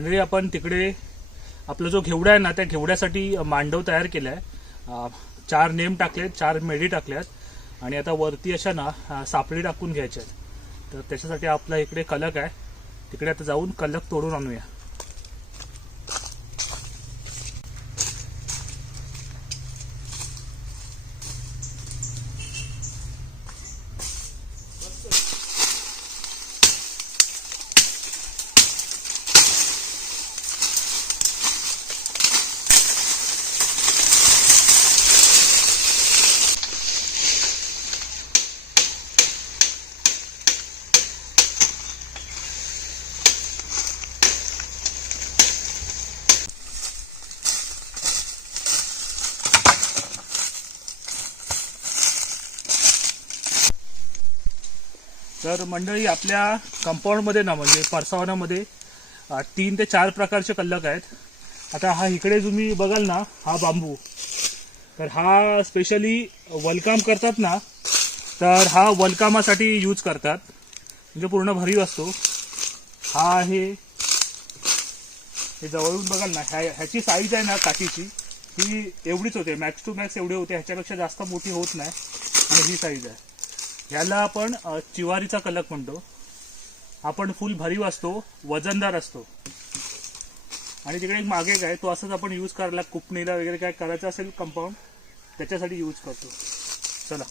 म्हणजे आपण तिकडे आपला जो घेवडा आहे ना त्या घेवड्यासाठी मांडव तयार केला आहे. 4 नेम टाकलेत, 4 मेढी टाकल्यात आणि आता वरती अशा ना सापळी टाकून घ्यायच्या आहेत. तर त्याच्यासाठी आपला इकडे कलक आहे, तिकडे आता जाऊन कलक तोडून आणूया. तर मंडळी आपल्या कंपाऊंडमध्ये ना म्हणजे परसावनामध्ये 3 ते 4 प्रकारचे कल्लक आहेत. आता हा इकडे तुम्ही बघाल ना हा बांबू, तर हा स्पेशली वलकाम करतात ना, तर हा वलकामासाठी यूज करतात, म्हणजे पूर्ण भरीव असतो. हा आहे, हे जवळून बघाल ना ह्याची साईज आहे ना काठीची ही एवढीच होते, मॅक्स टू मॅक्स एवढी होते, ह्याच्यापेक्षा जास्त मोठी होत नाही आणि ही साईज आहे. ह्याला आपण चिवारीचा कलक म्हणतो. आपण फुल भरीव असतो, वजनदार असतो. आणि तिकडे एक मागे काय तो असंच आपण यूज करायला कुपणीला वगैरे काय करायचं असेल कंपाऊंड त्याच्यासाठी यूज करतो. चला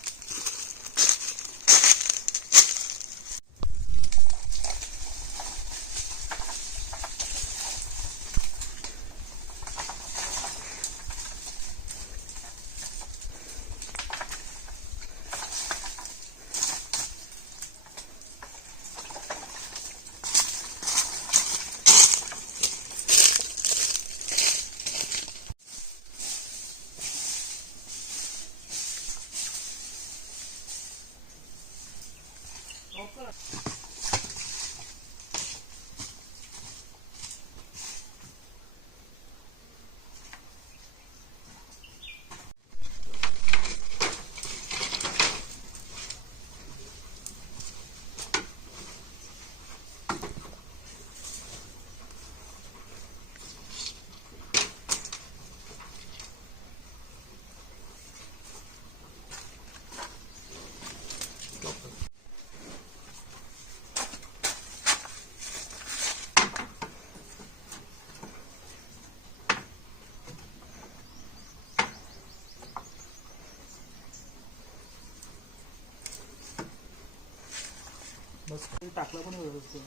बस टाकला पण व्यवस्थित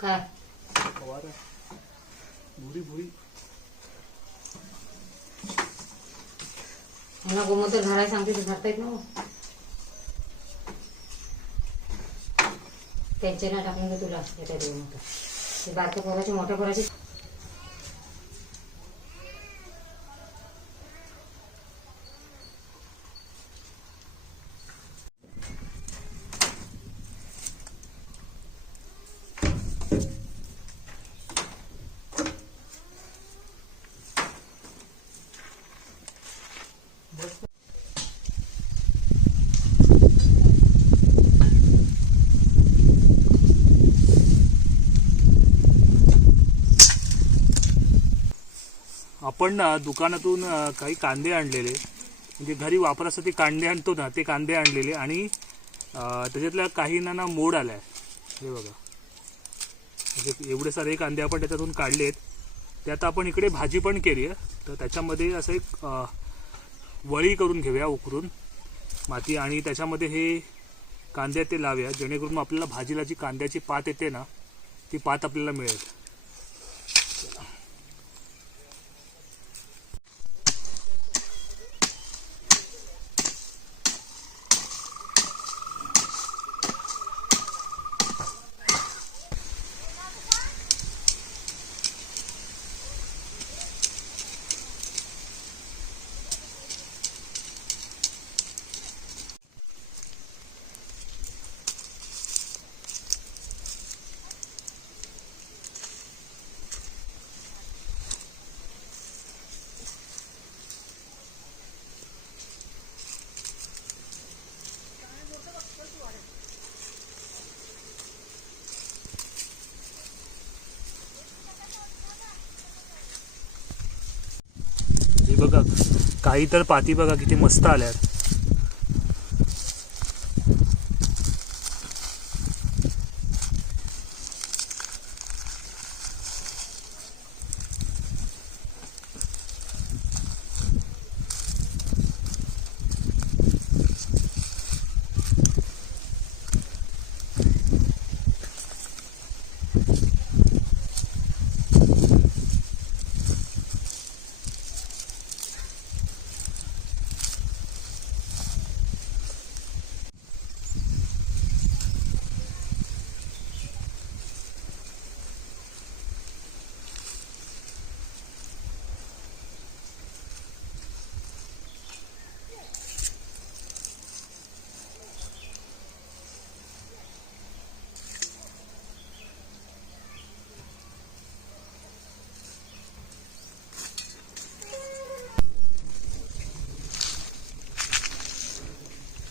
काय फवारा भुरी भुरी मला गोमूत्र झाडायला सांगते ते झाडता येत ना. त्यांचे ना टाकून घे तुला येतात गोमूत्र. ते बारक्या पोराचे मोठ्या पोराचे आपण दुकानातून काही कांदे आणलेले, म्हणजे घरी वापरासाठी कांदे आणतो ना ते कांदे आणलेले आणि त्याच्यातल्या काहींना ना मोड आलाय. हे बघा, म्हणजे एवढे सारे कांदे आपण त्याच्यातून काढलेत. त्यात आपण इकडे भाजी पण केली आहे. तर त्याच्यामध्ये असं एक वळी करून घेऊया उकरून माती आणि त्याच्यामध्ये हे कांदे ते लावूया, जेणेकरून आपल्याला भाजीला जी कांद्याची पात येते ना ती पात आपल्याला मिळेल. बघा काही तर पाती बघा किती मस्त आल्यात.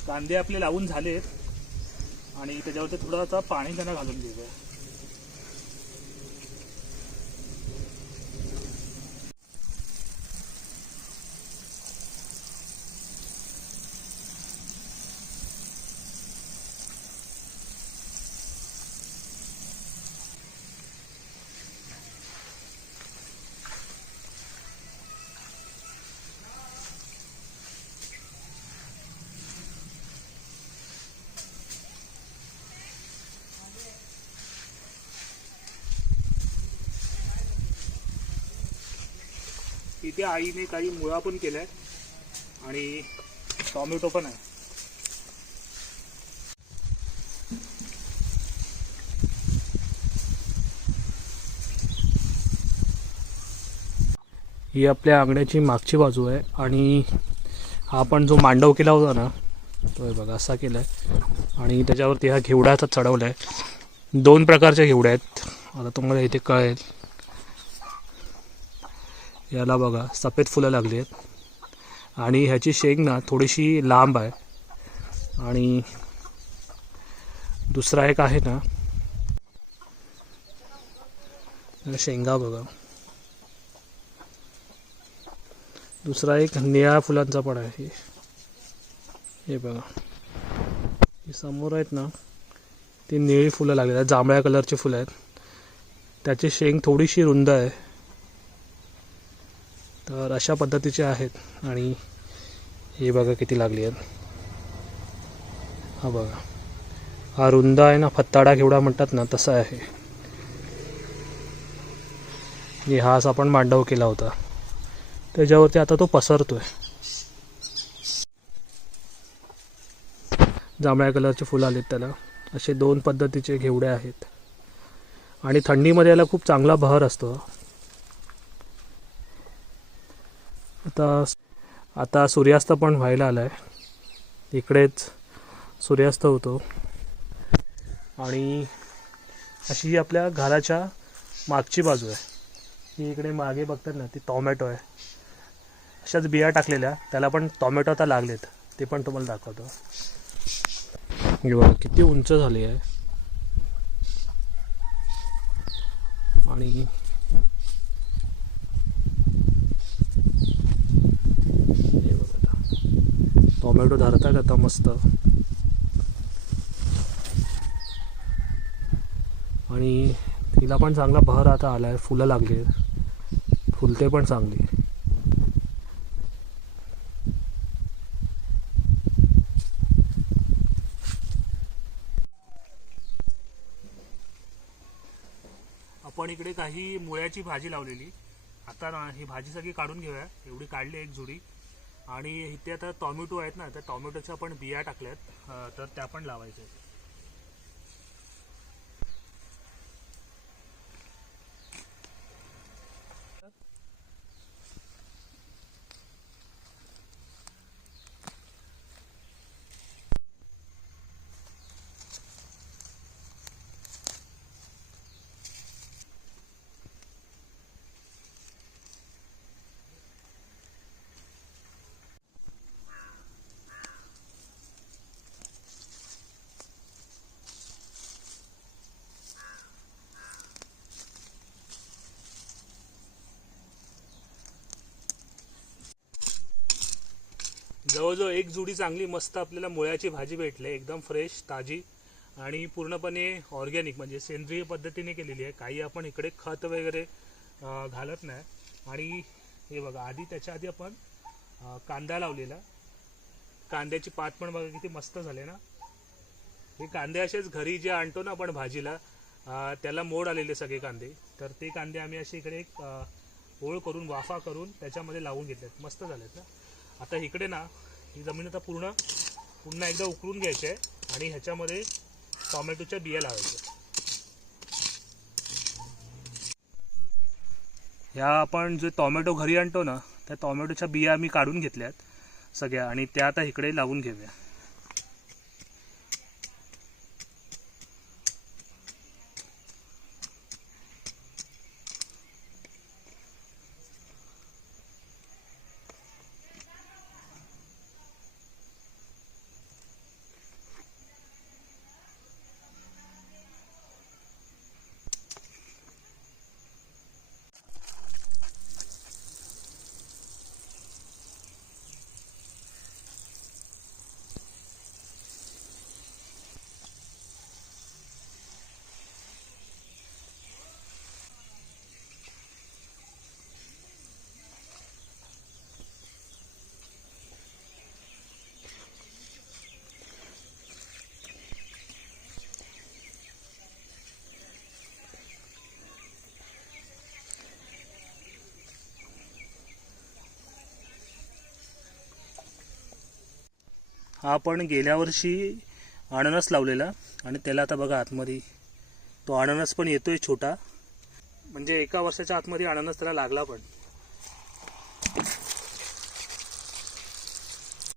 कांदे आपले लावून झालेत आणि त्याच्यावरती थोडं आता पाणी त्यांना घालून घेऊया. इथे आईने काही मुळा पण केलाय आणि टोमॅटो पण आहे. ही आपल्या अंगण्याची मागची बाजू आहे आणि हा आपण जो मांडव केला होता ना तो हे बघा असा केलाय आणि त्याच्यावरती हा घेवडा आता चढवलाय. 2 प्रकारच्या घेवड्या आहेत. आता तुम्हाला इथे कळेल. याला बघा सफेद फुलं लागली आहेत आणि ह्याची शेंग ना थोडीशी लांब आहे आणि दुसरा एक आहे ना शेंगा बघा. दुसरा एक निळ्या फुलांचा पण आहे. हे बघा हे समोर आहेत ना ती निळी फुलं लागली आहेत. जांभळ्या कलरची फुलं आहेत. त्याची शेंग थोडीशी रुंद आहे. तर अशा पद्धतीचे आहेत आणि हे बघा किती लागली आहेत. हा बघा हा रुंद आहे ना फत्ताडा घेवडा म्हणतात ना तसा आहे. आणि हा असा आपण मांडव केला होता त्याच्यावरती आता तो पसरतोय. जांभळ्या कलरचे फुलं आलेत त्याला. असे 2 पद्धतीचे घेवडे आहेत आणि थंडीमध्ये याला खूप चांगला बहर असतो. आता सूर्यास्त पण व्हायला आलाय. इकडेच सूर्यास्त होतो आणि अशी आपल्या घराच्या मागची बाजू आहे. ही इकडे मागे बघतात ना ती टोमॅटो आहे. अशाच बिया टाकलेल्या त्याला पण टोमॅटो आता लागलेत. ते पण तुम्हाला दाखवतो. हे बघा किती उंच झाली आहे आणि हे बघा आता टोमॅटो धरतात आता मस्त. आणि तिला पण चांगला बहर आता आलाय. फुलं लागली फुलते पण चांगली. आपण इकडे काही मुळ्याची भाजी लावलेली. आता ना ही भाजी सगळी काढून घेऊया. एवढी काढली एक जुडी आणि इथे आता टोमॅटो आहेत ना त्या टोमॅटोच्या पण बिया टाकल्यात तर त्या पण लावायच्या. जवळजवळ एक जुडी चांगली मस्त आपल्याला मुळ्याची भाजी भेटली, एकदम फ्रेश ताजी आणि पूर्णपणे ऑर्गॅनिक म्हणजे सेंद्रिय पद्धतीने केलेली आहे. काही आपण इकडे खत वगैरे घालत नाही. आणि हे बघा, आधी त्याच्या आधी आपण कांदा लावलेला, कांद्याची पात पण बघा किती मस्त झाले ना. हे कांदे असेच घरी जे आणतो ना आपण भाजीला, त्याला मोड आलेले सगळे कांदे, तर ते कांदे आम्ही असे इकडे एक ओळ करून वाफा करून त्याच्यामध्ये लावून घेतलेत, मस्त झालेत ना. आता इकडे ना ही जमीन आता पुन्हा एकदा उकळून घ्यायची आहे आणि ह्याच्यामध्ये टोमॅटोच्या बिया लावायच्या. ह्या आपण जे टोमॅटो घरी आणतो ना, त्या टोमॅटोच्या बिया मी काढून घेतल्यात सगळ्या आणि त्या आता इकडे लावून घेऊया. हा आपण गेल्या वर्षी अननस लावलेला आणि त्याला आता बघा आतमध्ये तो अननस पण येतोय छोटा, म्हणजे एका वर्षाच्या आतमध्ये अननस त्याला लागला पण.